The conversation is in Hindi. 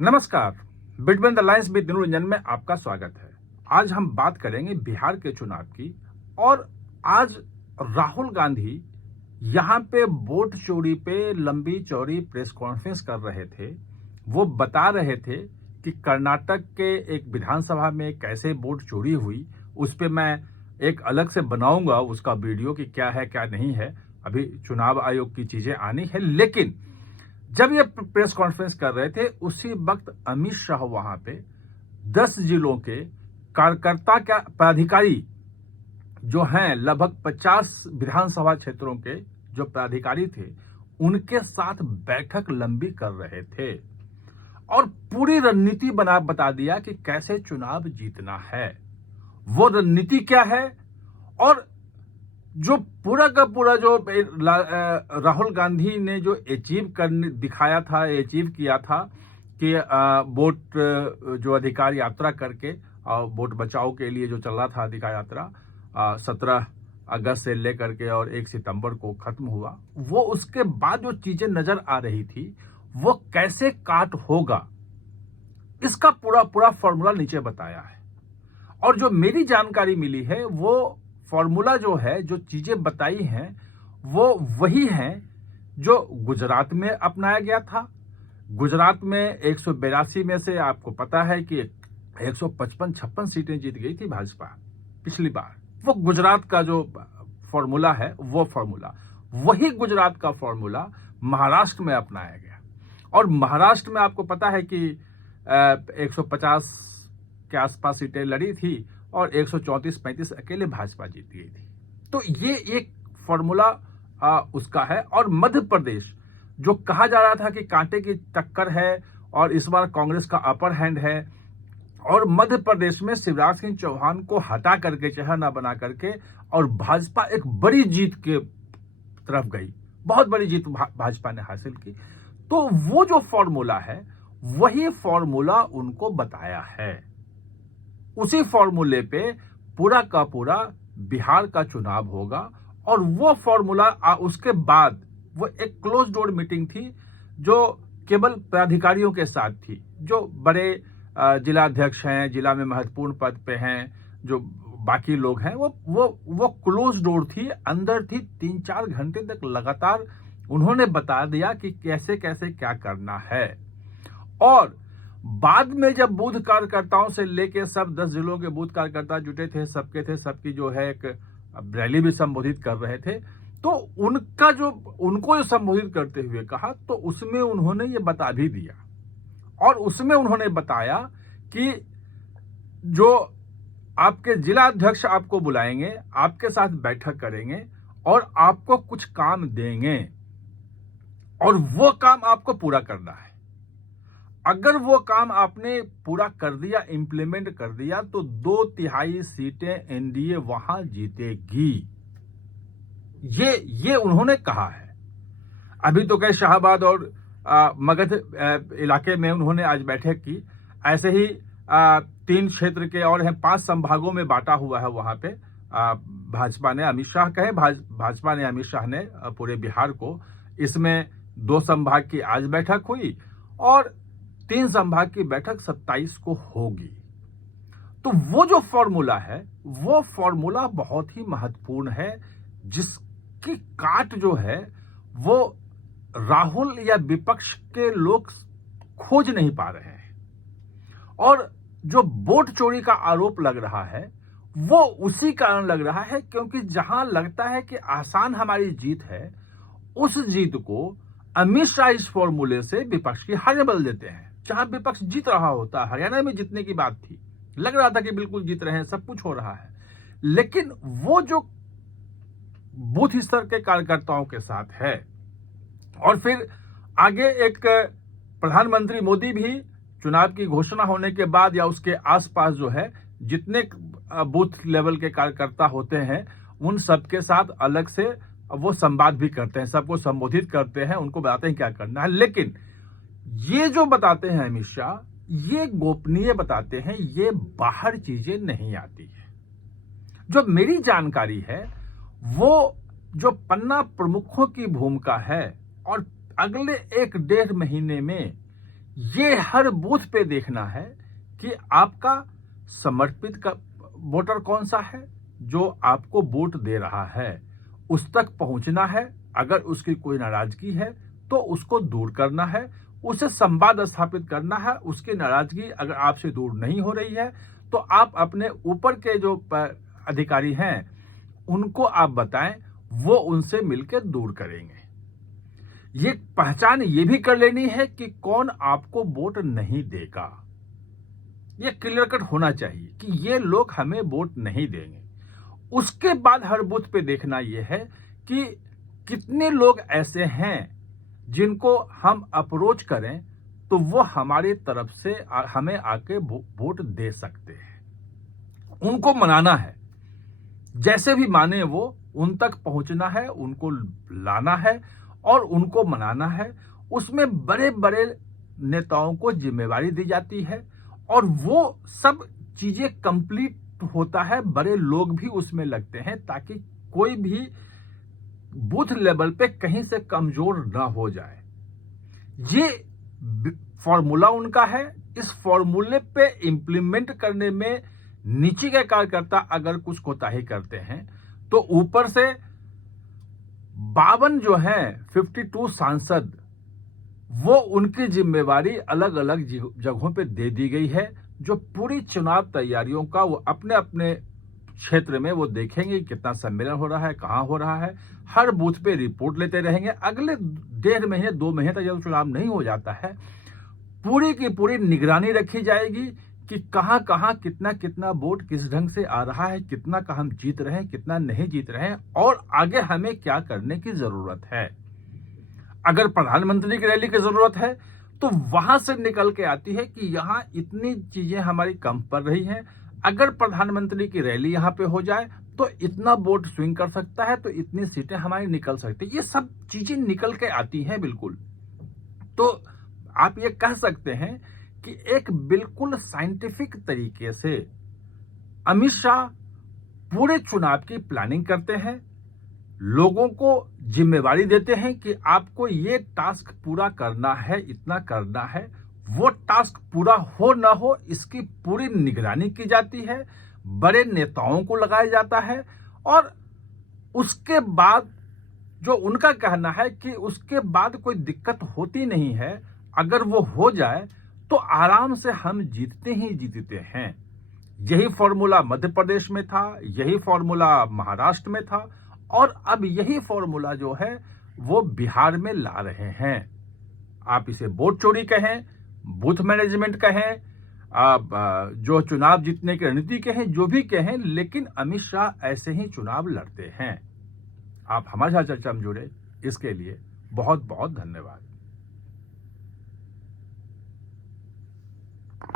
नमस्कार। Between the lines with Dinu Ranjan में आपका स्वागत है। आज हम बात करेंगे बिहार के चुनाव की। और आज राहुल गांधी यहाँ पे वोट चोरी पे लंबी चौड़ी प्रेस कॉन्फ्रेंस कर रहे थे। वो बता रहे थे कि कर्नाटक के एक विधानसभा में कैसे वोट चोरी हुई। उस पर मैं एक अलग से बनाऊंगा उसका वीडियो कि क्या है क्या नहीं है। अभी चुनाव आयोग की चीजें आनी है। लेकिन जब ये प्रेस कॉन्फ्रेंस कर रहे थे उसी वक्त अमित शाह वहां पे 10 जिलों के कार्यकर्ता क्या पदाधिकारी जो हैं, लगभग 50 विधानसभा क्षेत्रों के जो पदाधिकारी थे, उनके साथ बैठक लंबी कर रहे थे और पूरी रणनीति बता दिया कि कैसे चुनाव जीतना है। वो रणनीति क्या है और जो पूरा का पूरा जो राहुल गांधी ने जो अचीव किया था कि वोट जो अधिकार यात्रा करके वोट बचाओ के लिए जो चल रहा था अधिकार यात्रा 17 अगस्त से लेकर के और 1 सितंबर को खत्म हुआ। वो उसके बाद जो चीजें नजर आ रही थी वो कैसे काट होगा, इसका पूरा फॉर्मूला नीचे बताया है। और जो मेरी जानकारी मिली है वो फॉर्मूला जो है, जो चीजें बताई हैं, वो वही हैं जो गुजरात में अपनाया गया था। गुजरात में 182 में से आपको पता है कि 155-56 सीटें जीत गई थी भाजपा पिछली बार। वो गुजरात का जो फॉर्मूला है, वो फॉर्मूला वही गुजरात का फॉर्मूला महाराष्ट्र में अपनाया गया। और महाराष्ट्र में आपको पता है कि 150 के आसपास सीटें लड़ी थी और 134-35 अकेले भाजपा जीत गई थी। तो ये एक फॉर्मूला उसका है। और मध्य प्रदेश जो कहा जा रहा था कि कांटे की टक्कर है और इस बार कांग्रेस का अपर हैंड है, और मध्य प्रदेश में शिवराज सिंह चौहान को हटा करके, चेहरा न बना करके, और भाजपा एक बड़ी जीत के तरफ गई। बहुत बड़ी जीत भाजपा ने हासिल की। तो वो जो फॉर्मूला है वही फॉर्मूला उनको बताया है। उसी फॉर्मूले पे पूरा का पूरा बिहार का चुनाव होगा। और वो फॉर्मूला उसके बाद वो एक क्लोज डोर मीटिंग थी जो केवल पदाधिकारियों के साथ थी, जो बड़े जिला अध्यक्ष हैं, जिला में महत्वपूर्ण पद पे हैं, जो बाकी लोग हैं, वो क्लोज डोर थी, अंदर थी। 3-4 घंटे तक लगातार उन्होंने बता दिया कि कैसे कैसे क्या करना है। और बाद में जब बूथ कार्यकर्ताओं से लेके सब 10 जिलों के बूथ कार्यकर्ता जुटे थे, सबकी जो है एक रैली भी संबोधित कर रहे थे, तो उनको जो संबोधित करते हुए कहा, तो उसमें उन्होंने ये बता भी दिया। और उसमें उन्होंने बताया कि जो आपके जिला अध्यक्ष आपको बुलाएंगे, आपके साथ बैठक करेंगे और आपको कुछ काम देंगे और वो काम आपको पूरा करना है। अगर वो काम आपने पूरा कर दिया, इंप्लीमेंट कर दिया, तो 2/3 सीटें एनडीए वहां जीतेगी। ये उन्होंने कहा है। अभी तो कई शाहबाद और मगध इलाके में उन्होंने आज बैठक की। ऐसे ही 3 क्षेत्र के और हैं, 5 संभागों में बांटा हुआ है वहां पे भाजपा ने। भाजपा ने अमित शाह ने पूरे बिहार को, इसमें 2 संभाग की आज बैठक हुई और 3 संभाग की बैठक 27 को होगी। तो वो जो फॉर्मूला है वो फॉर्मूला बहुत ही महत्वपूर्ण है, जिसकी काट जो है वो राहुल या विपक्ष के लोग खोज नहीं पा रहे हैं। और जो वोट चोरी का आरोप लग रहा है वो उसी कारण लग रहा है क्योंकि जहां लगता है कि आसान हमारी जीत है, उस जीत को अमित शाह इस फॉर्मूले से विपक्ष की हार में बदल देते हैं। जहां विपक्ष जीत रहा होता, हरियाणा में जीतने की बात थी, लग रहा था कि बिल्कुल जीत रहे हैं, सब कुछ हो रहा है, लेकिन वो जो बूथ स्तर के कार्यकर्ताओं के साथ है। और फिर आगे एक प्रधानमंत्री मोदी भी चुनाव की घोषणा होने के बाद या उसके आसपास जो है जितने बूथ लेवल के कार्यकर्ता होते हैं, उन सबके साथ अलग से वो संवाद भी करते हैं, सबको संबोधित करते हैं, उनको बताते हैं क्या करना है। लेकिन ये जो बताते हैं अमित शाह, ये गोपनीय बताते हैं, ये बाहर चीजें नहीं आती है। जो मेरी जानकारी है वो जो पन्ना प्रमुखों की भूमिका है और अगले 1-1.5 महीने में ये हर बूथ पे देखना है कि आपका समर्पित का वोटर कौन सा है जो आपको वोट दे रहा है, उस तक पहुंचना है। अगर उसकी कोई नाराजगी है तो उसको दूर करना है, उसे संवाद स्थापित करना है। उसकी नाराजगी अगर आपसे दूर नहीं हो रही है तो आप अपने ऊपर के जो अधिकारी हैं उनको आप बताएं, वो उनसे मिलकर दूर करेंगे। ये पहचान ये भी कर लेनी है कि कौन आपको वोट नहीं देगा। ये क्लियर कट होना चाहिए कि ये लोग हमें वोट नहीं देंगे। उसके बाद हर बूथ पे देखना यह है कि कितने लोग ऐसे हैं जिनको हम अप्रोच करें तो वो हमारी तरफ से हमें आके वोट दे सकते हैं। उनको मनाना है, जैसे भी माने वो उन तक पहुंचना है, उनको लाना है और उनको मनाना है। उसमें बड़े बड़े नेताओं को जिम्मेवारी दी जाती है और वो सब चीजें कंप्लीट होता है, बड़े लोग भी उसमें लगते हैं ताकि कोई भी बूथ लेवल पे कहीं से कमजोर ना हो जाए। ये फॉर्मूला उनका है। इस फॉर्मूले पे इंप्लीमेंट करने में नीचे के कार्यकर्ता अगर कुछ कोताही करते हैं तो ऊपर से 52 जो हैं 52 सांसद, वो उनकी जिम्मेवारी अलग अलग जगहों पे दे दी गई है, जो पूरी चुनाव तैयारियों का वो अपने अपने क्षेत्र में वो देखेंगे कितना सम्मेलन हो रहा है, कहां हो रहा है। हर बूथ पे रिपोर्ट लेते रहेंगे। अगले 1.5 महीने 2 महीने तक जब चुनाव नहीं हो जाता है, पूरी की पूरी निगरानी रखी जाएगी कि कहां कहां कितना कितना वोट किस ढंग से आ रहा है, कितना का हम जीत रहे हैं, कितना नहीं जीत रहे हैं और आगे हमें क्या करने की जरूरत है। अगर प्रधानमंत्री की रैली की जरूरत है तो वहां से निकल के आती है कि यहां इतनी चीजें हमारी कम पड़ रही हैं। अगर प्रधानमंत्री की रैली यहां पे हो जाए तो इतना वोट स्विंग कर सकता है, तो इतनी सीटें हमारी निकल सकती है। ये सब चीजें निकल के आती हैं बिल्कुल। तो आप ये कह सकते हैं कि एक बिल्कुल साइंटिफिक तरीके से अमित शाह पूरे चुनाव की प्लानिंग करते हैं, लोगों को जिम्मेवारी देते हैं कि आपको ये टास्क पूरा करना है, इतना करना है। वो टास्क पूरा हो ना हो इसकी पूरी निगरानी की जाती है, बड़े नेताओं को लगाया जाता है और उसके बाद जो उनका कहना है कि उसके बाद कोई दिक्कत होती नहीं है। अगर वो हो जाए तो आराम से हम जीतते ही जीतते हैं। यही फॉर्मूला मध्य प्रदेश में था, यही फॉर्मूला महाराष्ट्र में था और अब यही फॉर्मूला जो है वो बिहार में ला रहे हैं। आप इसे वोट चोरी कहें, बूथ मैनेजमेंट कहें, आप जो चुनाव जीतने की रणनीति कहें, जो भी कहें, लेकिन अमित शाह ऐसे ही चुनाव लड़ते हैं। आप हमारे साथ चर्चा में जुड़े, इसके लिए बहुत बहुत धन्यवाद।